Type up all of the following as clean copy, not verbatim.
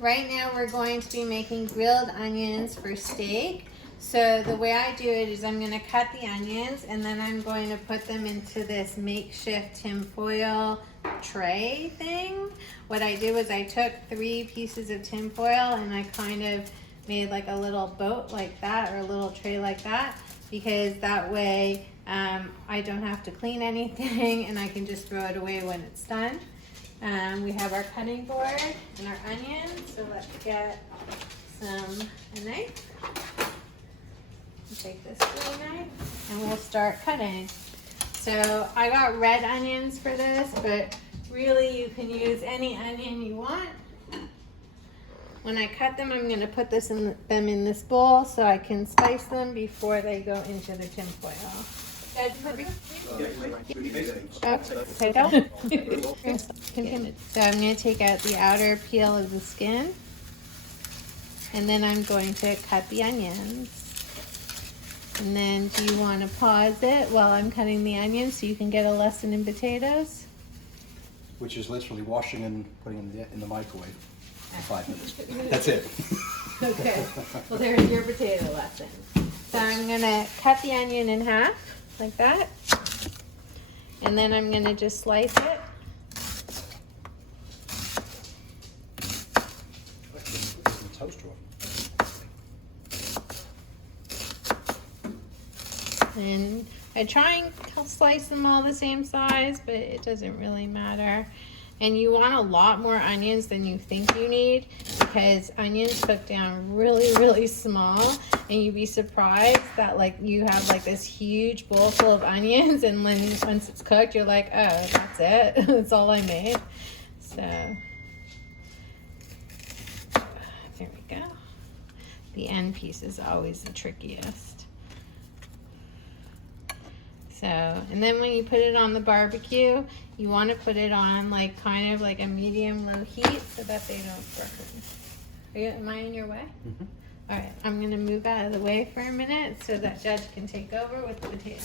Right now we're going to be making grilled onions for steak. So the way I do it is I'm going to cut the onions and then I'm going to put them into this makeshift tinfoil tray thing. What I did was I took 3 pieces of tinfoil and I kind of made like a little boat like that, or a little tray like that, because that way I don't have to clean anything and I can just throw it away when it's done. We have our cutting board and our onions, so let's get a knife. Take this little knife and we'll start cutting. So I got red onions for this, but really you can use any onion you want. When I cut them, I'm going to put them in this bowl so I can spice them before they go into the tinfoil. So I'm going to take out the outer peel of the skin, and then I'm going to cut the onions. And then do you want to pause it while I'm cutting the onions so you can get a lesson in potatoes? Which is literally washing and putting in the microwave for 5 minutes. That's it. Okay, well there's your potato lesson. So I'm going to cut the onion in half, like that. And then I'm going to just slice it. Toaster oven. And I try and slice them all the same size, but it doesn't really matter. And you want a lot more onions than you think you need, because onions cook down really, really small, and you'd be surprised that like you have like this huge bowl full of onions, and once it's cooked, you're like, oh, that's it. That's all I made. So there we go. The end piece is always the trickiest. So, and then when you put it on the barbecue, you want to put it on like kind of like a medium-low heat so that they don't burn. Am I in your way? Mm-hmm. All right, I'm going to move out of the way for a minute so that Judge can take over with the potatoes.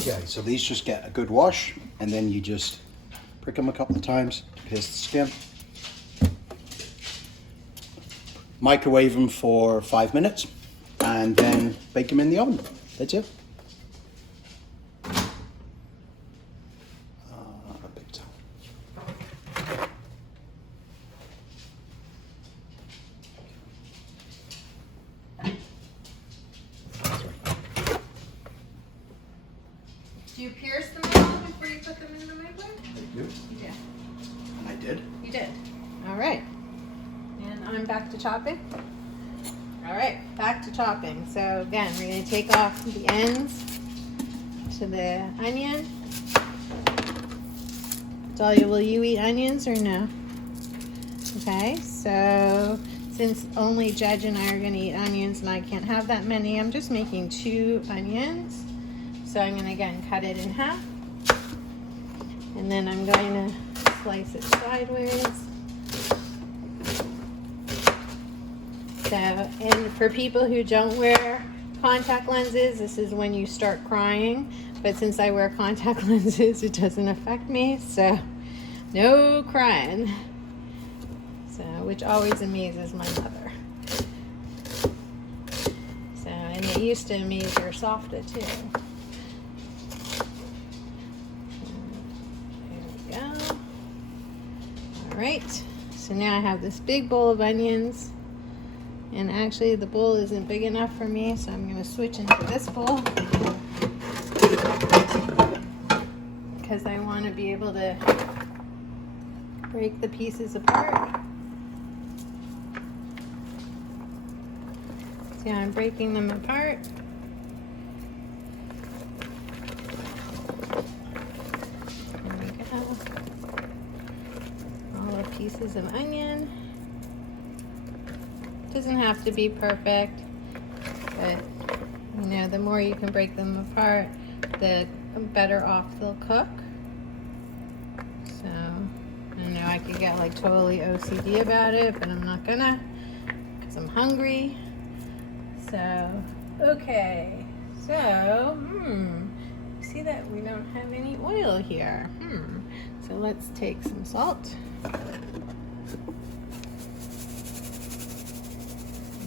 Okay, so these just get a good wash, and then you just prick them a couple of times to pierce the skin. Microwave them for 5 minutes, and then bake them in the oven. That's it. A big towel. Do you pierce them all before you put them in the microwave? You? Yeah. And I did. You did. All right. And I'm back to chopping. All right, back to chopping. So again, we're going to take off the ends to the onion. Dahlia, will you eat onions or no? Okay, so since only Judge and I are going to eat onions and I can't have that many, I'm just making 2 onions. So I'm going to again cut it in half. And then I'm going to slice it sideways. So, and for people who don't wear contact lenses, this is when you start crying. But since I wear contact lenses, it doesn't affect me. So, no crying. So, which always amazes my mother. So, and it used to amaze your Softa too. There we go. All right. So now I have this big bowl of onions. And actually the bowl isn't big enough for me, so I'm going to switch into this bowl because I want to be able to break the pieces apart. See how I'm breaking them apart? There we go. All the pieces of onion. Doesn't have to be perfect, but you know, the more you can break them apart, the better off they'll cook. So I know I could get like totally OCD about it, but I'm not gonna, because I'm hungry. So okay, So, see that we don't have any oil here. So let's take some salt.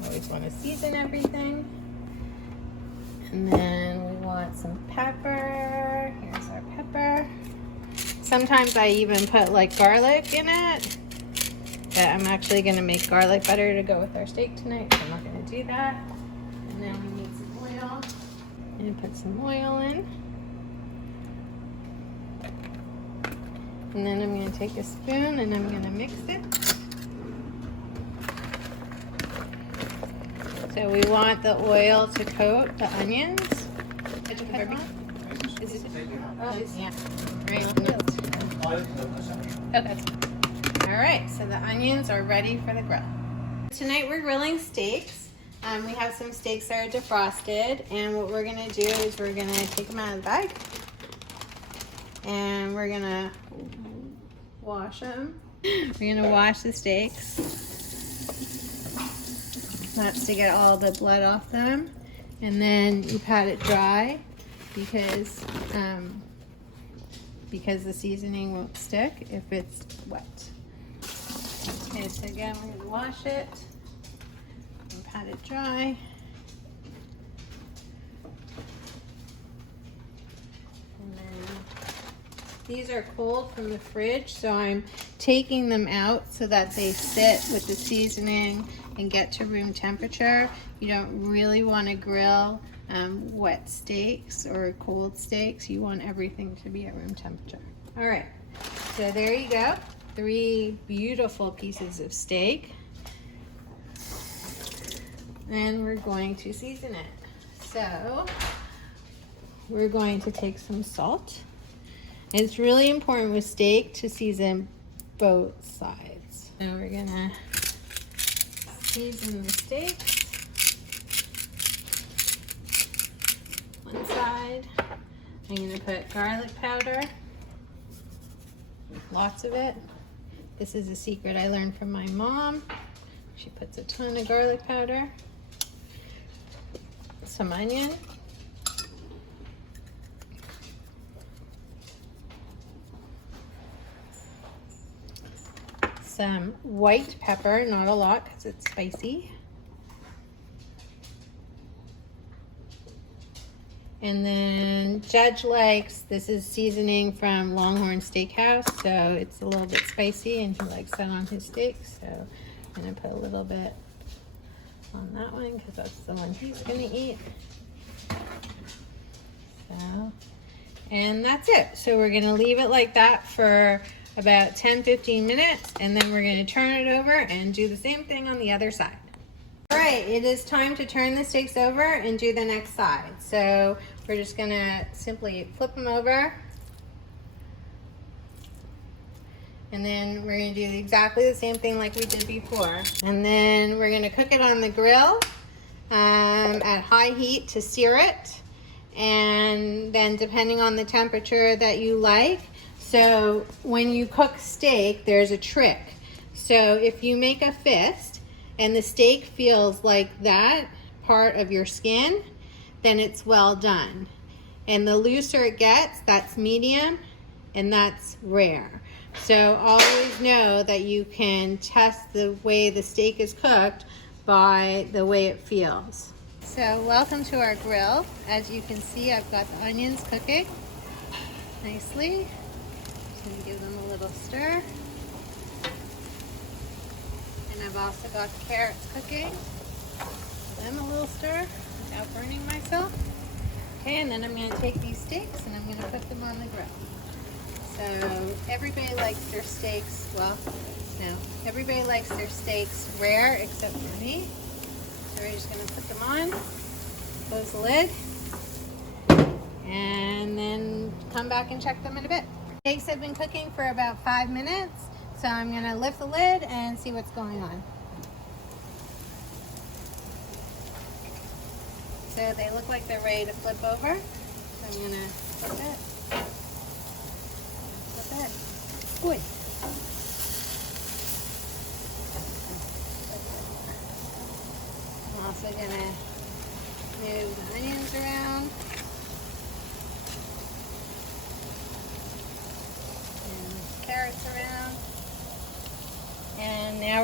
Always want to season everything. And then we want some pepper. Here's our pepper. Sometimes I even put like garlic in it. But I'm actually going to make garlic butter to go with our steak tonight, so I'm not going to do that. And then we need some oil. And put some oil in. And then I'm going to take a spoon and I'm going to mix it. So we want the oil to coat the onions. Did you put it on? Is it? Oh, yeah. Right. Okay. All right, so the onions are ready for the grill. Tonight we're grilling steaks. We have some steaks that are defrosted, and what we're gonna do is we're gonna take them out of the bag, and we're gonna wash them. We're gonna wash the steaks. That's to get all the blood off them, and then you pat it dry because the seasoning won't stick if it's wet. Okay, so again, we're gonna wash it and pat it dry. And then these are cold from the fridge, so I'm taking them out so that they sit with the seasoning and get to room temperature. You don't really want to grill wet steaks or cold steaks. You want everything to be at room temperature. All right, so there you go. 3 beautiful pieces of steak. And we're going to season it. So we're going to take some salt. And it's really important with steak to season both sides. So we're gonna season the steaks. One side. I'm gonna put garlic powder. Lots of it. This is a secret I learned from my mom. She puts a ton of garlic powder. Some onion. Some white pepper, not a lot because it's spicy. And then Judge likes, this is seasoning from Longhorn Steakhouse, so it's a little bit spicy and he likes that on his steak. So I'm gonna put a little bit on that one because that's the one he's gonna eat. So, and that's it. So we're gonna leave it like that for about 10-15 minutes, and then we're gonna turn it over and do the same thing on the other side. All right, it is time to turn the steaks over and do the next side. So we're just gonna simply flip them over. And then we're gonna do exactly the same thing like we did before. And then we're gonna cook it on the grill at high heat to sear it. And then depending on the temperature that you like. So when you cook steak, there's a trick. So if you make a fist and the steak feels like that part of your skin, then it's well done. And the looser it gets, that's medium, and that's rare. So always know that you can test the way the steak is cooked by the way it feels. So welcome to our grill. As you can see, I've got the onions cooking nicely. Just gonna give them a little stir. And I've also got the carrots cooking. Give them a little stir without burning myself. Okay, and then I'm gonna take these steaks and I'm gonna put them on the grill. So everybody likes their steaks, well, no, everybody likes their steaks rare except for me. So we're just gonna put them on, close the lid, and then come back and check them in a bit. Steaks have been cooking for about 5 minutes, so I'm gonna lift the lid and see what's going on. So they look like they're ready to flip over. So I'm gonna flip it. Flip it. Good. I'm also gonna move the onions around.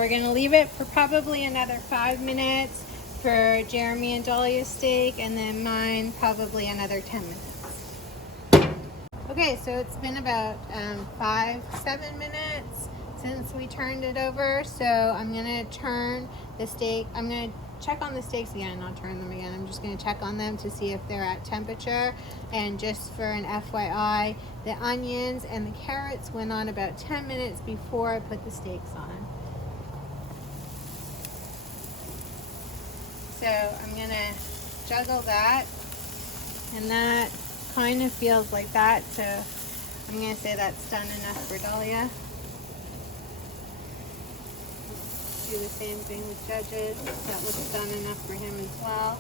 we're gonna leave it for probably another 5 minutes for Jeremy and Dahlia's steak, and then mine probably another 10 minutes. Okay, so it's been about 5-7 minutes since we turned it over. So I'm gonna turn the steak. I'm gonna check on the steaks again, not turn them again. I'm just gonna check on them to see if they're at temperature. And just for an FYI, the onions and the carrots went on about 10 minutes before I put the steaks on. So I'm gonna juggle that, and that kind of feels like that. So I'm gonna say that's done enough for Dahlia. Do the same thing with Judges. That looks done enough for him as well.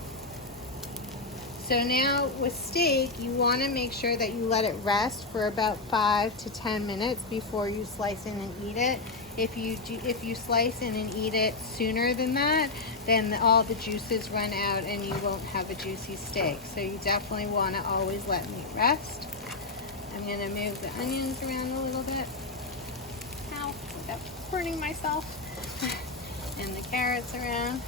So now with steak, you want to make sure that you let it rest for about 5 to 10 minutes before you slice in and eat it. If you slice in and eat it sooner than that, then all the juices run out and you won't have a juicy steak. So you definitely want to always let meat rest. I'm going to move the onions around a little bit. Ow, without burning myself. And the carrots around,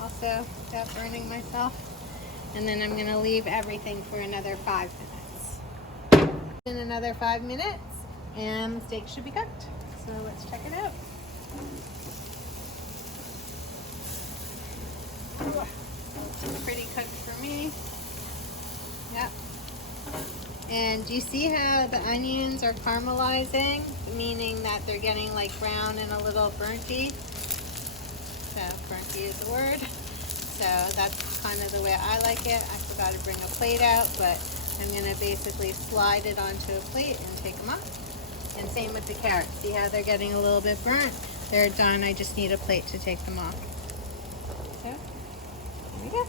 also without burning myself. And then I'm going to leave everything for another 5 minutes. In another 5 minutes, and the steak should be cooked. So let's check it out. Pretty cooked for me. Yep. And do you see how the onions are caramelizing? Meaning that they're getting like brown and a little burnty. So burnty is the word. So that's kind of the way I like it. I forgot to bring a plate out, but I'm gonna basically slide it onto a plate and take them off. And same with the carrots. See how they're getting a little bit burnt? They're done. I just need a plate to take them off. So there we go.